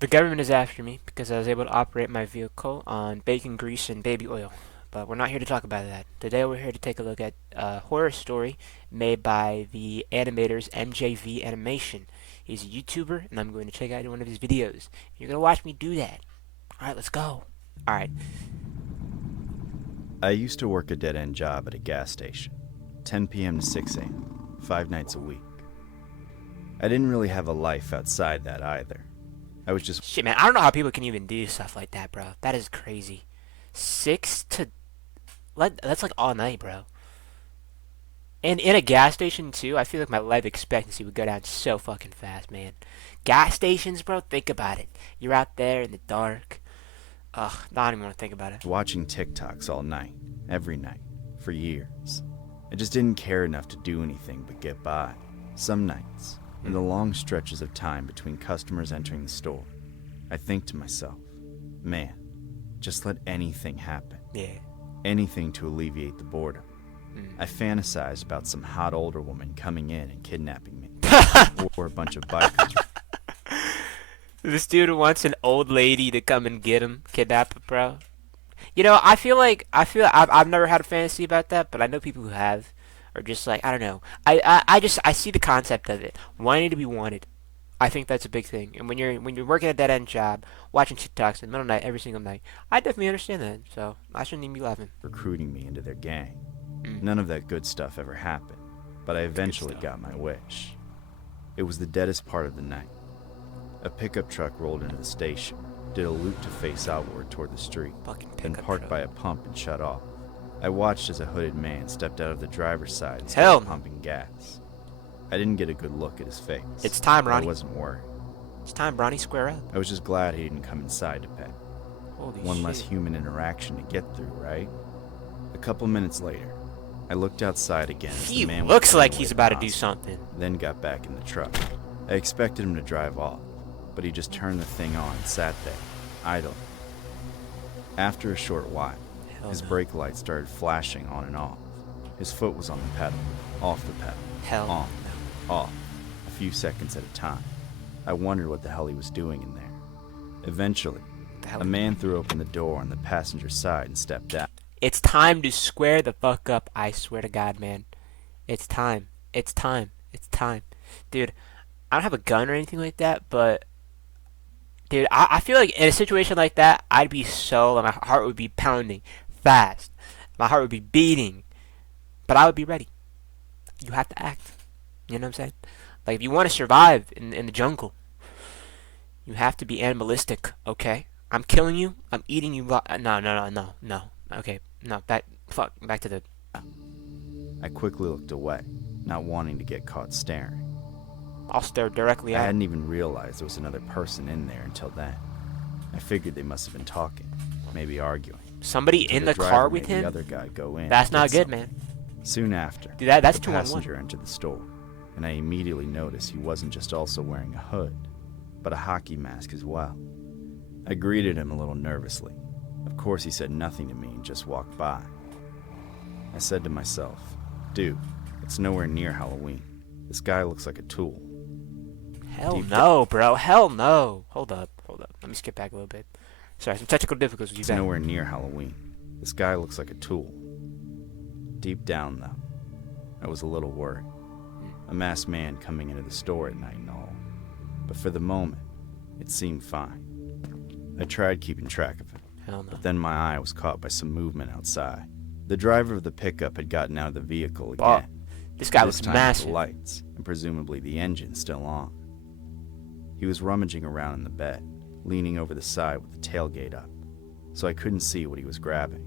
The government is after me because I was able to operate my vehicle on bacon grease and baby oil. But we're not here to talk about that. Today we're here to take a look at a horror story made by the animators MJV Animation. He's a YouTuber, and I'm going to check out one of his videos. You're going to watch me do that. Alright, let's go. Alright. I used to work a dead-end job at a gas station, 10 p.m. to 6 a.m., 5 nights a week. I didn't really have a life outside that either. I was just Shit, man, I don't know how people can even do stuff like that, bro. That is crazy. 6 to... That's like all night, bro. And in a gas station, too, I feel like my life expectancy would go down so fucking fast, man. Gas stations, bro, think about it. You're out there in the dark. Ugh, I don't even want to think about it. watching TikToks all night, every night, for years. I just didn't care enough to do anything but get by. Some nights, in the long stretches of time between customers entering the store, I think to myself, man, just let anything happen. Yeah. Anything to alleviate the boredom. I fantasize about some hot older woman coming in and kidnapping me, or a bunch of bikers. This dude wants an old lady to come and get him, kidnap him, bro. You know, I've never had a fantasy about that, but I know people who have, or just like I don't know. I see the concept of it, wanting to be wanted. I think that's a big thing. And when you're working a dead end job, watching TikToks in the middle of the night every single night, I definitely understand that. So I shouldn't even be laughing. Recruiting me into their gang. None of that good stuff ever happened, but I eventually got my wish. It was the deadest part of the night. A pickup truck rolled into the station, did a loop to face outward toward the street, Fucking then pickup parked truck. by a pump and shut off. I watched as a hooded man stepped out of the driver's side and Hell started no. pumping gas. I didn't get a good look at his face. It's time, but I Ronnie. wasn't worried. It's time, Bronny, square up. I was just glad he didn't come inside to pet. Holy One shit. less human interaction to get through, right? A couple minutes later, I looked outside again as He the man looks was like away he's from about the to do hospital, something. then got back in the truck. I expected him to drive off, but he just turned the thing on and sat there, idle. After a short while, Hell his no. brake lights started flashing on and off. His foot was on the pedal, off the pedal, Hell on, no. off, a few seconds at a time. I wondered what the hell he was doing in there. Eventually, The hell a man threw open the door on the passenger side and stepped out. It's time to square the fuck up. I swear to God, man. It's time. It's time. It's time. Dude, I don't have a gun or anything like that, but dude, I feel like in a situation like that, I'd be so, like, my heart would be pounding fast. My heart would be beating, but I would be ready. You have to act. You know what I'm saying? Like, if you want to survive in the jungle, you have to be animalistic, okay? I'm killing you. I'm eating you. No. Okay, no, back to the... I quickly looked away, not wanting to get caught staring. I'll stare directly I at him. hadn't even realized there was another person in there until then. I figured they must have been talking, maybe arguing. Somebody So in the driver car with made the him? other guy go in That's and not get good, something. man. Soon after, Dude, that's the 2 on 1. passenger entered the store, and I immediately noticed he wasn't just also wearing a hood, but a hockey mask as well. I greeted him a little nervously. Of course, he said nothing to me and just walked by. I said to myself, dude, it's nowhere near Halloween. This guy looks like a tool. Hell Deep no, bro. Hell no. Hold up. Let me skip back a little bit. Sorry, some technical difficulties. It's nowhere near Halloween. This guy looks like a tool. Deep down, though, I was a little worried. A masked man coming into the store at night and all. But for the moment, it seemed fine. I tried keeping track of it, Hell no. but then my eye was caught by some movement outside. The driver of the pickup had gotten out of the vehicle Oh, again. this guy this was time with massive. the lights, and presumably the engine still on. He was rummaging around in the bed, leaning over the side with the tailgate up, so I couldn't see what he was grabbing.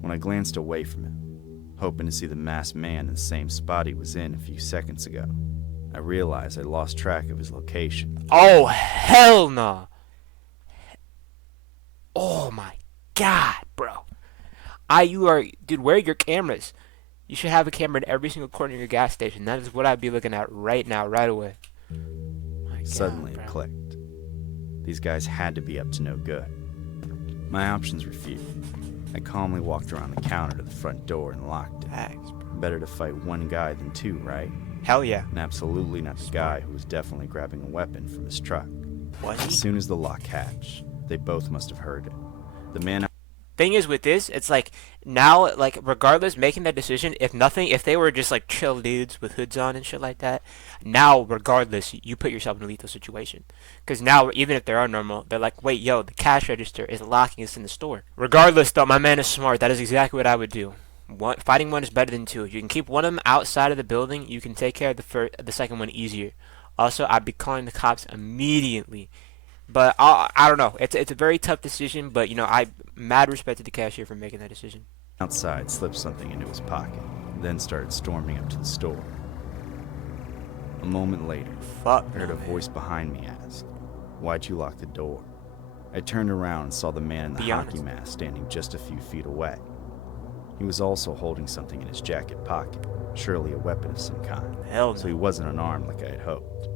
When I glanced away from him, hoping to see the masked man in the same spot he was in a few seconds ago, I realized I lost track of his location. Oh, hell no. Oh my God, bro. Dude, where are your cameras? You should have a camera in every single corner of your gas station. That is what I'd be looking at right now, right away. My God, Suddenly it bro. clicked. These guys had to be up to no good. My options were few. I calmly walked around the counter to the front door and locked it. Thanks, bro. Better to fight one guy than two, right? Hell yeah. And absolutely not the guy who was definitely grabbing a weapon from his truck. Was As he? soon as the lock hatched, they both must have heard it. The man Thing is with this, it's like now, like regardless, making that decision. If nothing, if they were just like chill dudes with hoods on and shit like that, now regardless, you put yourself in a lethal situation. Because now, even if they are normal, they're like, wait, yo, the cash register is locking us in the store. Regardless, though, my man is smart. That is exactly what I would do. Fighting one is better than two. You can keep one of them outside of the building. You can take care of the second one easier. Also, I'd be calling the cops immediately. But I don't know. It's a very tough decision. But you know, I mad respect to the cashier for making that decision. outside slipped something into his pocket, then started storming up to the store. A moment later, Fuck. I heard a no, man. voice behind me ask, "Why'd you lock the door?" I turned around and saw the man in the Be hockey honest. mask standing just a few feet away. He was also holding something in his jacket pocket, surely a weapon of some kind. Hell So he no. wasn't unarmed like I had hoped.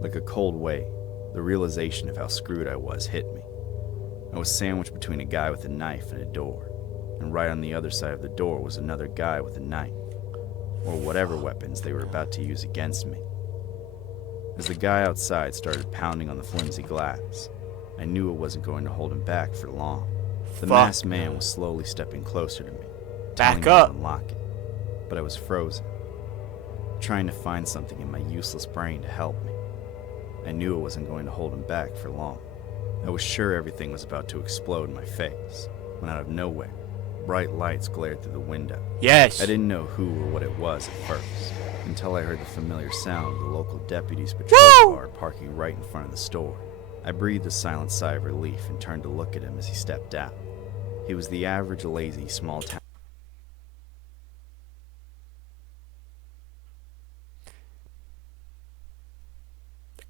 Like a cold wave, the realization of how screwed I was hit me. I was sandwiched between a guy with a knife and a door, and right on the other side of the door was another guy with a knife, or whatever weapons they were about to use against me. As the guy outside started pounding on the flimsy glass, I knew it wasn't going to hold him back for long. The Fuck masked man no. was slowly stepping closer to me, Back telling me up. to unlock it, but I was frozen, trying to find something in my useless brain to help me. I knew it wasn't going to hold him back for long. I was sure everything was about to explode in my face, when out of nowhere, bright lights glared through the window. Yes. I didn't know who or what it was at first, until I heard the familiar sound of the local deputy's patrol Woo! car parking right in front of the store. I breathed a silent sigh of relief and turned to look at him as he stepped out. He was the average lazy small town.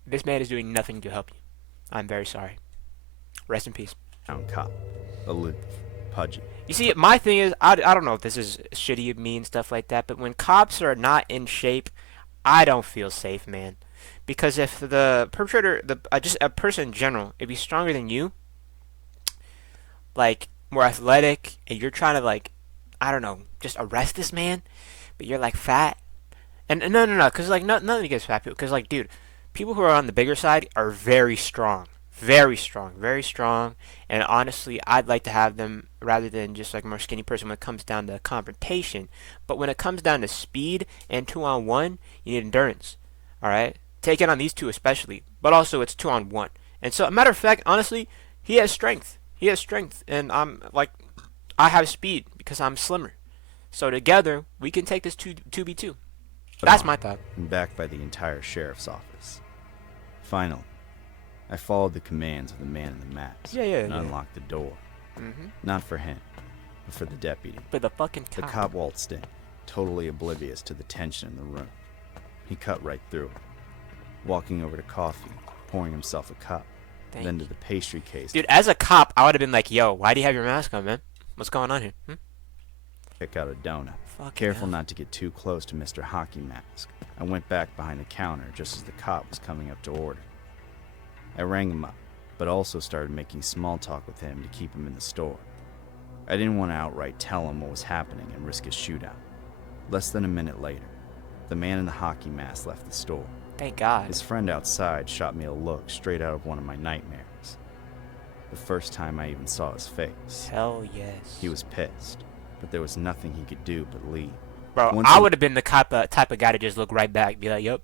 This man is doing nothing to help you. I'm very sorry. Rest in peace. Cop, aloof, pudgy. You see, my thing is, I don't know if this is shitty of me and stuff like that, but when cops are not in shape, I don't feel safe, man. Because if the perpetrator, just a person in general, if he's stronger than you, like more athletic, and you're trying to like, I don't know, just arrest this man, but you're like fat, and no, because like none of you guys fat people, because like dude, people who are on the bigger side are very strong, very strong, very strong, and honestly, I'd like to have them rather than just like a more skinny person when it comes down to confrontation. But when it comes down to speed and 2-on-1, you need endurance. All right, take it on these two especially, but also it's 2-on-1. And so, a matter of fact, honestly, he has strength. He has strength, and I'm like, I have speed because I'm slimmer. So together we can take this 2v2. That's my thought. And backed by the entire sheriff's office. Finally, I followed the commands of the man in the mask Yeah, and unlocked the door. Mm-hmm. Not for him, but for the deputy. For the fucking The cop. cop waltzed in, totally oblivious to the tension in the room. He cut right through it, walking over to coffee, pouring himself a cup, Thank then to you. the pastry case Dude, as a cop, I would have been like, yo, why do you have your mask on, man? What's going on here? to pick out a donut. Fucking Careful hell. not to get too close to Mr. Hockey Mask, I went back behind the counter just as the cop was coming up to order. I rang him up, but also started making small talk with him to keep him in the store. I didn't want to outright tell him what was happening and risk a shootout. Less than a minute later, the man in the hockey mask left the store. Thank God. His friend outside shot me a look straight out of one of my nightmares. The first time I even saw his face. Hell yes. He was pissed, but there was nothing he could do but leave. Bro, Once I he- would have been the type of guy to just look right back, be like, "Yup,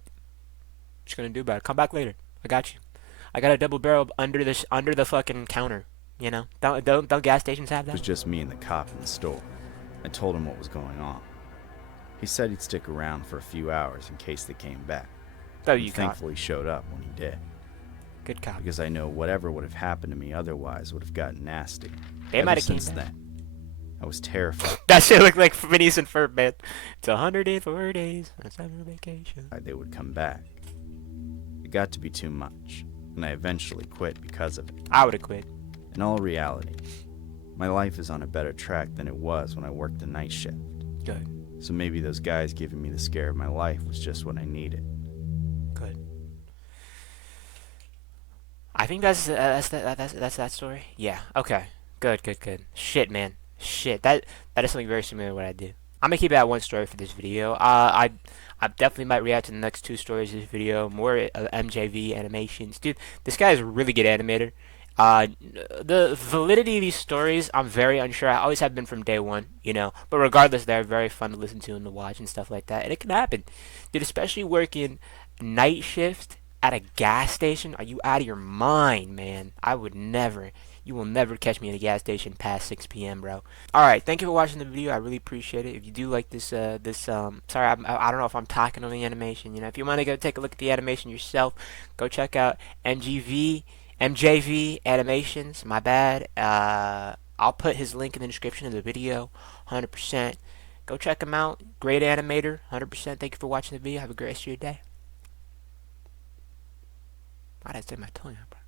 what you gonna do about it? Come back later. I got you. I got a double barrel under the fucking counter. You know, don't gas stations have It was that? just me and the cop in the store. I told him what was going on. He said he'd stick around for a few hours in case they came back. Oh, And you cop. thankfully showed up when he did, Good cop. because I know whatever would have happened to me otherwise would have gotten nasty. They Ever might have came since back. then, I was terrified That shit looked like Phineas and Ferb, man. It's 104 days on summer vacation. they would come back. It got to be too much, and I eventually quit because of it. I would have quit. In all reality, my life is on a better track than it was when I worked the night shift. Good. So maybe those guys giving me the scare of my life was just what I needed. Good. I think that's that story. Yeah. Okay. Good. Shit, man. Shit. That is something very similar to what I do. I'm gonna keep it at one story for this video. I I definitely might react to the next two stories of this video. More MJV animations. Dude, this guy is a really good animator. Uh, the validity of these stories, I'm very unsure. I always have been from day one, you know. But regardless, they're very fun to listen to and to watch and stuff like that. And it can happen. Dude, especially working night shift at a gas station. Are you out of your mind, man? I would never. You will never catch me at a gas station past 6 p.m., bro. All right, thank you for watching the video. I really appreciate it. If you do like sorry, I don't know if I'm talking on the animation. You know, if you want to go take a look at the animation yourself, go check out MJV Animations. My bad. I'll put his link in the description of the video. 100%. Go check him out. Great animator. 100%. Thank you for watching the video. Have a great rest of your day. Why did I say my tongue out, bro?